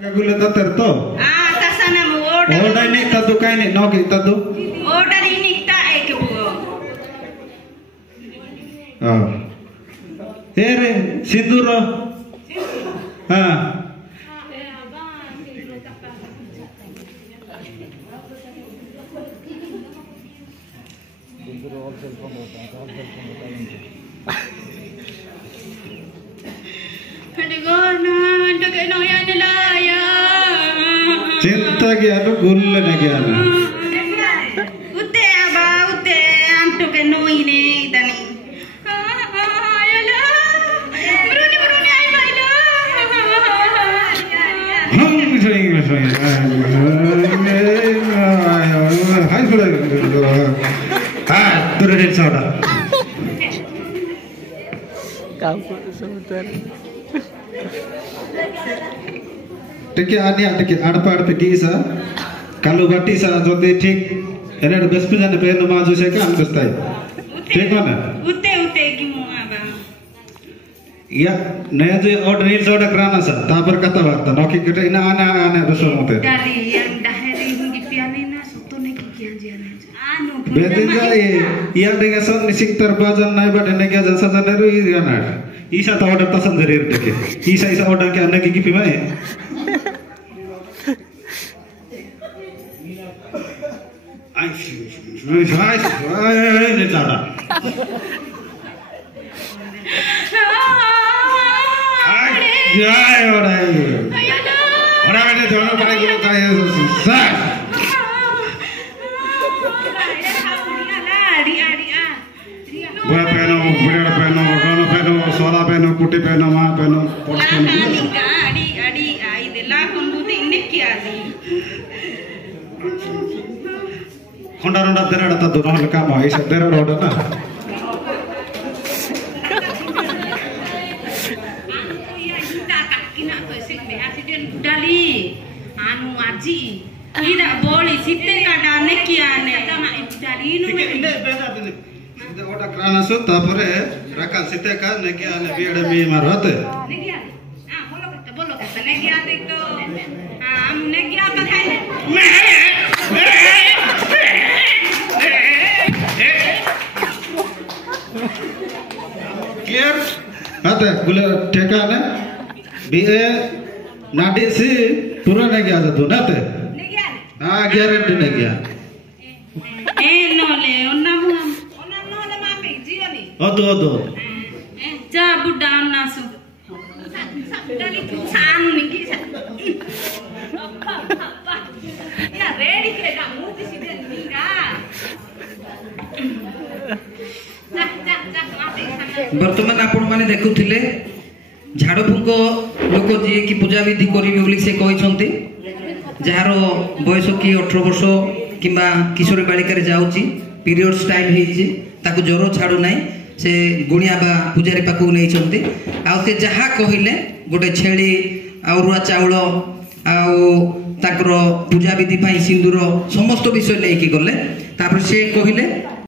Gula tatar to. Tasana mo order. Order ni tadu kay ni nogi tadu. Order ini ta ek bu. Here sinduro. Cinta gya tu gulle na gya na. Utte aba utte anto ke noi ne dani. Ayala. Bruni ay baila. Hai pula. Turun soda. Kau sebentar. Take take adapar take sa kalu batti sa jodi ठीक एने बेस्पिन जाने पे नमाज से काम करता है ठीक है ना उते की मुआ बा या नया जो ऑर्डर नील ऑर्डर कराना सा तापर कता वार्ता नौकी कटे ना आने बसो मते dari yang dahari ngi piane na soto ne ki kian jana anu बेदे जाए या देगा सब निसिक तरबाजन नहीं बट ने क्या जैसा जाने रो ये ना ईसा तो ऑर्डर तो संजरे रखे ईसा ऑर्डर के अन्य की पिमाए ले जाना जाए और मैंने जाना पड़ेगा तो ये सर बुआ पहनो सोला पहनो कुटी पहनो माँ पहनो Honda ronda dera data dono hal kam hai sa dera roda na dali anu aji ida boli sitte ka dane kiane tama dali nu inde beda dine inde oda krana so tapore rakal sitte ka ne kiane biade mi marate ne kiane bolo kata ne kiane to am ne kiane ka khai clear आता गुले ठेका ने BA नाडी से पूरा नहीं गया तो ना ते हाँ गारंटी नहीं गया नो ले ओना नो ले मापे जियो नी ओदो जा बुड्ढा नासु डाली सानु नी की या रेडी के दा मूवी सीधे निगा वर्तमान आपण माने देखुथिले झाड़ फुंक लोक जी की पूजा विधि करी बोली से कहते जार बयस कि 18 वर्ष किंबा किशोरी बालिका जाऊँगी पीरियड्स टाइम हो ज्वर छाड़ू ना से गुणिया बा पूजारी पाक नहीं आउ से जहाँ कहले गोटे छेली आउरुआ चाउल आउर पूजा विधि सिंदूर समस्त विषय लेकिन गले से कहले